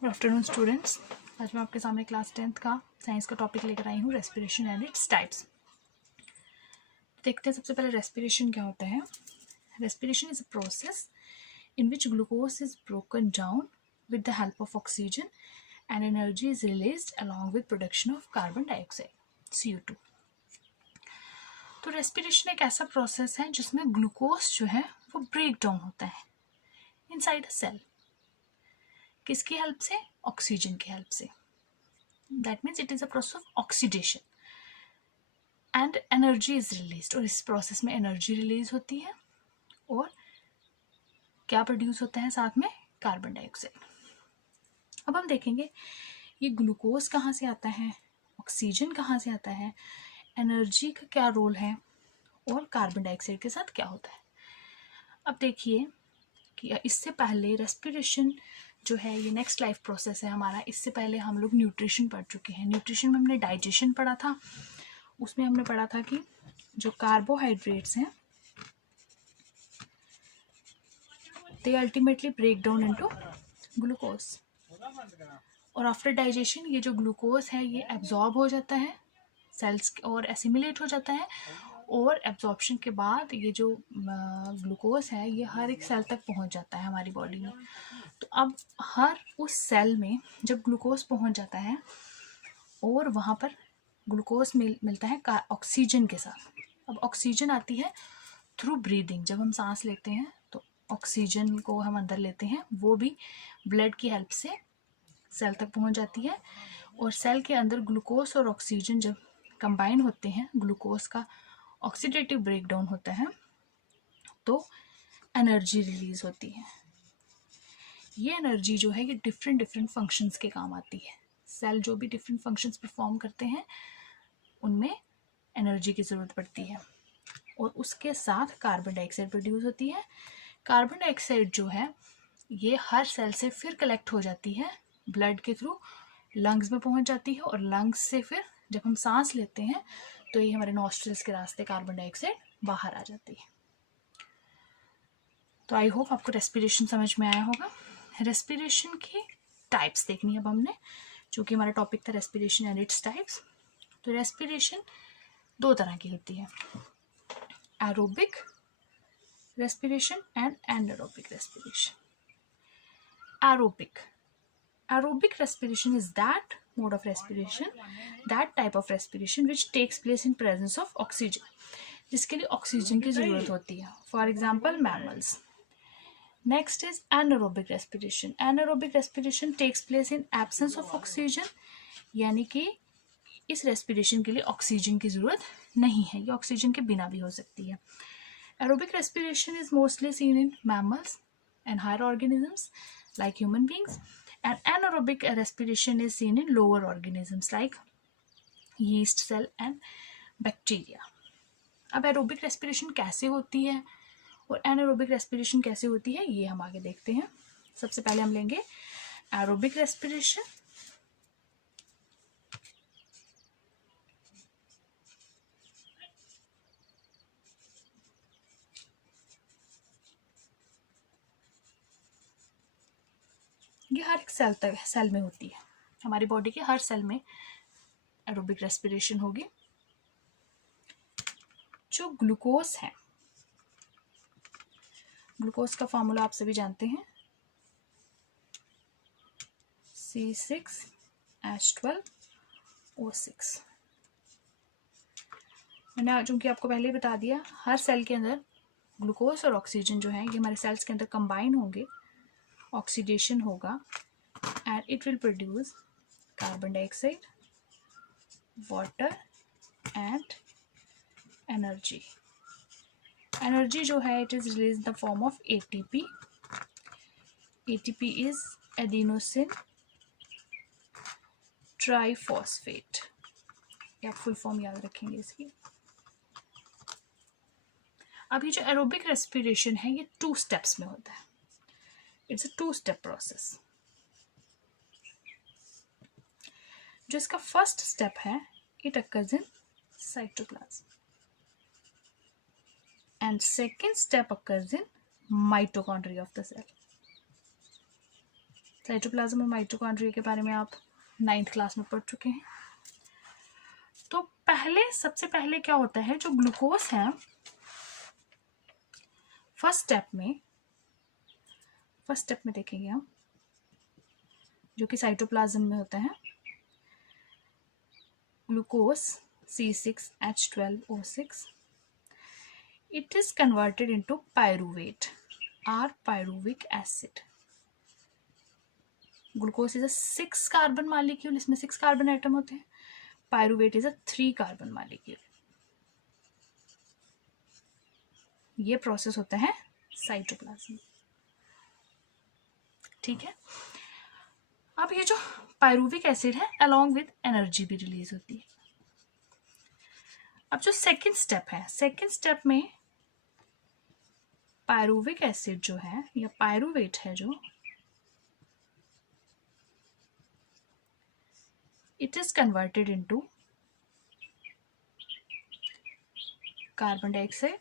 Good afternoon students. आज मैं आपके सामने क्लास 10th का साइंस का टॉपिक लेकर आई हूँ, रेस्पिरेशन एंड इट्स टाइप्स। देखते हैं सबसे पहले रेस्पिरेशन क्या होता है। Respiration is a process in which glucose is broken down with the help of oxygen and energy is released along with production of carbon dioxide CO2। तो respiration एक ऐसा प्रोसेस है जिसमें ग्लूकोज जो है वो ब्रेक डाउन होता है इनसाइड अ सेल। किसकी हेल्प से? ऑक्सीजन की हेल्प से। That means it is a process of oxidation and energy is release. और इस प्रोसेस में एनर्जी रिलीज होती है और क्या प्रोड्यूस होता है साथ में? Carbon dioxide. अब हम देखेंगे ये ग्लूकोज कहाँ से आता है, ऑक्सीजन कहाँ से आता है, एनर्जी का क्या रोल है और कार्बन डाइऑक्साइड के साथ क्या होता है। अब देखिए कि इससे पहले रेस्पिरेशन जो है ये नेक्स्ट लाइफ प्रोसेस है हमारा। इससे पहले हम लोग न्यूट्रिशन पढ़ चुके हैं। न्यूट्रिशन में हमने डाइजेशन पढ़ा था। उसमें हमने पढ़ा था कि जो कार्बोहाइड्रेट्स हैं they ultimately break down into glucose, और आफ्टर डाइजेशन ये जो ग्लूकोज है ये एब्जॉर्ब हो जाता है सेल्स और एसिमिलेट हो जाता है, और एब्जॉर्प्शन के बाद ये जो ग्लूकोज है ये हर एक सेल तक पहुंच जाता है हमारी बॉडी में। तो अब हर उस सेल में जब ग्लूकोज पहुंच जाता है और वहाँ पर ग्लूकोज मिलता है ऑक्सीजन के साथ। अब ऑक्सीजन आती है थ्रू ब्रीदिंग। जब हम सांस लेते हैं तो ऑक्सीजन को हम अंदर लेते हैं, वो भी ब्लड की हेल्प से सेल तक पहुंच जाती है। और सेल के अंदर ग्लूकोज और ऑक्सीजन जब कंबाइन होते हैं, ग्लूकोज का ऑक्सीडेटिव ब्रेकडाउन होता है तो एनर्जी रिलीज होती है। ये एनर्जी जो है ये डिफरेंट फंक्शंस के काम आती है। सेल जो भी डिफरेंट फंक्शंस परफॉर्म करते हैं उनमें एनर्जी की ज़रूरत पड़ती है, और उसके साथ कार्बन डाइऑक्साइड प्रोड्यूस होती है। कार्बन डाइऑक्साइड जो है ये हर सेल से फिर कलेक्ट हो जाती है, ब्लड के थ्रू लंग्स में पहुंच जाती है, और लंग्स से फिर जब हम सांस लेते हैं तो ये हमारे नॉस्ट्रल्स के रास्ते कार्बन डाइऑक्साइड बाहर आ जाती है। तो आई होप आपको रेस्पिरेशन समझ में आया होगा। रेस्पिरेशन की टाइप्स देखनी है अब हमने, चूँकि हमारा टॉपिक था रेस्पिरेशन एंड इट्स टाइप्स। तो रेस्पिरेशन दो तरह की होती है, aerobic respiration and anaerobic respiration. Aerobic respiration is that mode of respiration, that type of respiration which takes place in presence of oxygen, जिसके लिए ऑक्सीजन की ज़रूरत होती है। For example mammals. Next is anaerobic respiration. Anaerobic respiration takes place in absence of oxygen, यानी कि इस respiration के लिए ऑक्सीजन की ज़रूरत नहीं है, ये ऑक्सीजन के बिना भी हो सकती है। Aerobic respiration is mostly seen in mammals and higher organisms like human beings, and anaerobic respiration is seen in lower organisms like yeast cell and bacteria. अब aerobic respiration कैसे होती है और anaerobic respiration कैसे होती है ये हम आगे देखते हैं। सबसे पहले हम लेंगे aerobic respiration। ये हर एक सेल में होती है, हमारी बॉडी के हर सेल में एरोबिक रेस्पिरेशन होगी। जो ग्लूकोज है, ग्लूकोज का फॉर्मूला आप सभी जानते हैं, C6H12O6। मैंने चूँकि आपको पहले ही बता दिया, हर सेल के अंदर ग्लूकोज और ऑक्सीजन जो है ये हमारे सेल्स के अंदर कंबाइन होंगे, ऑक्सीडेशन होगा and it will produce carbon dioxide, water and energy. Energy जो है it is release in the form of ATP। ATP is adenosine triphosphate, या फुल फॉर्म याद रखेंगे इसकी। अब ये जो एरोबिक रेस्पिरेशन है ये 2 स्टेप्स में होता है। It's a 2 step process. जो इसका फर्स्ट स्टेप है it occurs in cytoplasm and second step occurs in mitochondria of the cell. Cytoplasm और माइटोकॉन्ड्रिया के बारे में आप 9th क्लास में पढ़ चुके हैं। तो सबसे पहले क्या होता है, जो ग्लूकोज है फर्स्ट स्टेप में देखेंगे हम, जो कि साइटोप्लाज्म में होता है। Glucose C6H12O6, it is converted into pyruvate or pyruvic acid. Glucose is a 6 carbon molecule, इसमें 6 कार्बन एटम होते हैं। Pyruvate is a 3 carbon molecule. ये प्रोसेस होता है साइटोप्लाज्म। ठीक है, अब ये जो पायरुविक एसिड है अलोंग विद एनर्जी भी रिलीज होती है। अब जो सेकेंड स्टेप में पायरुविक एसिड जो है या पायरुवेट है, जो it is converted into carbon dioxide,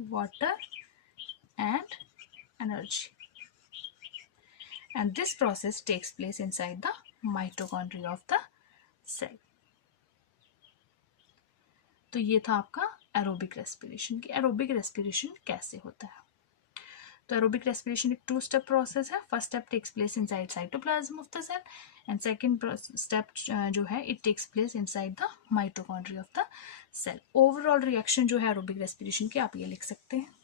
water and energy, and this process takes place inside the mitochondria of the cell. तो ये था आपका एरोबिक रेस्पिरेशन की एरोबिक रेस्पिरेशन कैसे होता है। तो एरोबिक रेस्पिरेशन एक 2 स्टेप प्रोसेस है। First step takes place inside cytoplasm of the cell and second step जो है it takes place inside the mitochondria of the cell. Overall reaction जो है एरोबिक रेस्पिरेशन की आप ये लिख सकते हैं।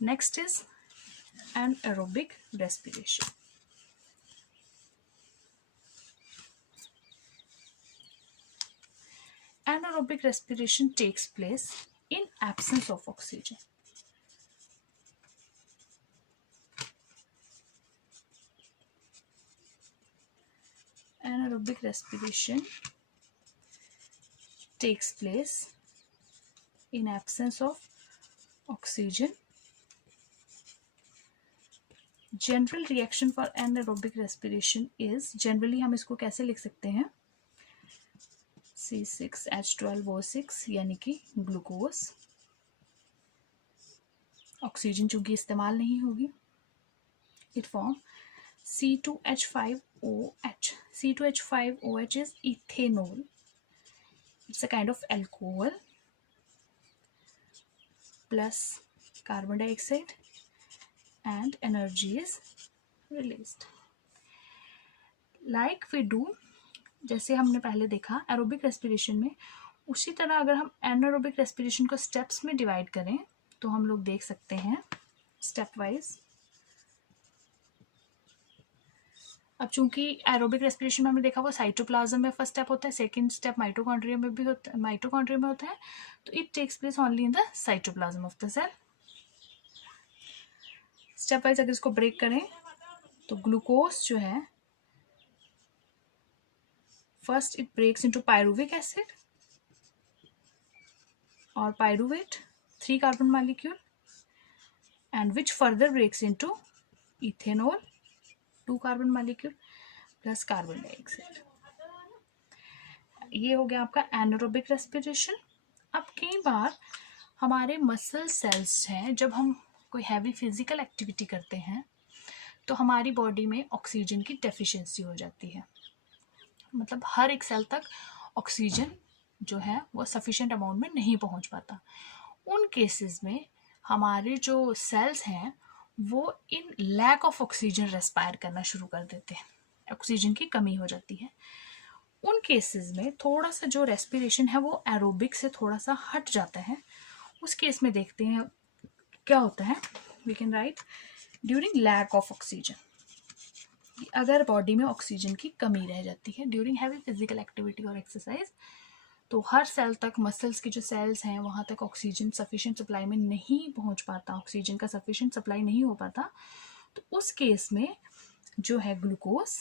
Next is anaerobic respiration. Anaerobic respiration takes place in absence of oxygen. Anaerobic respiration takes place in absence of oxygen. General reaction for anaerobic respiration is, generally हम इसको कैसे लिख सकते हैं, C6H12O6 यानी कि ग्लूकोज, ऑक्सीजन चूंकि इस्तेमाल नहीं होगी, it form C2H5OH. C2H5OH is ethanol. It's a kind of alcohol plus carbon dioxide and energy is released. Like we do, जैसे हमने पहले देखा एरोबिक रेस्पिरेशन में, उसी तरह अगर हम एनारोबिक रेस्पिरेशन को स्टेप्स में डिवाइड करें तो हम लोग देख सकते हैं स्टेप वाइज। अब चूंकि एरोबिक रेस्पिरेशन में हमने देखा वो साइटोप्लाज्म में फर्स्ट स्टेप होता है, सेकंड स्टेप माइटोकॉन्ड्रिया में भी होता है, माइटोकॉन्ड्रिया में होता है, तो it takes place only in the cytoplasm of the cell. Step wise अगर इसको ब्रेक करें तो ग्लूकोज जो है first it breaks into pyruvic acid और pyruvate 3 carbon molecule and which further breaks into ethanol 2 carbon molecule plus carbon dioxide. ये हो गया आपका एनारोबिक रेस्पिरेशन। अब कई बार हमारे मसल सेल्स हैं, जब हम कोई हैवी फिजिकल एक्टिविटी करते हैं तो हमारी बॉडी में ऑक्सीजन की डेफिशिएंसी हो जाती है, मतलब हर एक सेल तक ऑक्सीजन जो है वो सफिशिएंट अमाउंट में नहीं पहुंच पाता। उन केसेस में हमारे जो सेल्स हैं वो इन लैक ऑफ ऑक्सीजन रेस्पायर करना शुरू कर देते हैं, ऑक्सीजन की कमी हो जाती है। उन केसेस में थोड़ा सा जो रेस्पिरेशन है वो एरोबिक से थोड़ा सा हट जाता है। उस केस में देखते हैं क्या होता है। We can write during lack of oxygen, अगर बॉडी में ऑक्सीजन की कमी रह जाती है ड्यूरिंग हैवी फिजिकल एक्टिविटी और एक्सरसाइज, तो हर सेल तक, मसल्स की जो सेल्स हैं वहाँ तक ऑक्सीजन सफिशिएंट सप्लाई में नहीं पहुँच पाता, ऑक्सीजन का सफिशिएंट सप्लाई नहीं हो पाता, तो उस केस में जो है ग्लूकोज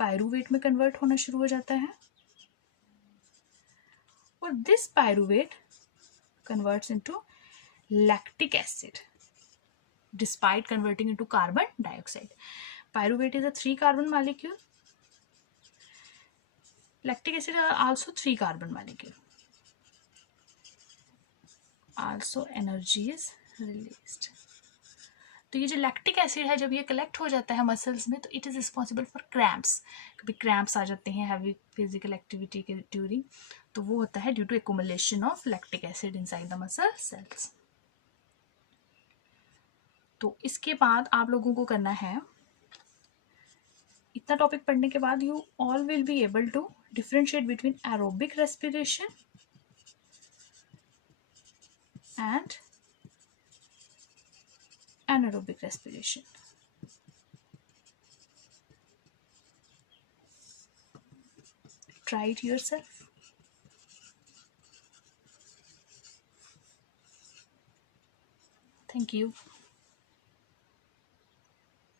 पायरुवेट में कन्वर्ट होना शुरू हो जाता है और this pyruvate converts into lactic acid despite converting into carbon dioxide. Pyruvate is a 3 carbon molecule. Lactic acid are also 3 carbon molecule. Also energy is released. तो ये जो लैक्टिक एसिड है जब ये कलेक्ट हो जाता है मसल्स में तो it is responsible for cramps. कभी क्रैम्प्स आ जाते हैं हैवी फिजिकल एक्टिविटी के ड्यूरिंग, तो वो होता है due to accumulation of lactic acid inside the muscle cells. तो इसके बाद आप लोगों को करना है, इतना टॉपिक पढ़ने के बाद you all will be able to differentiate between aerobic respiration and anaerobic respiration. Try it yourself. Thank you.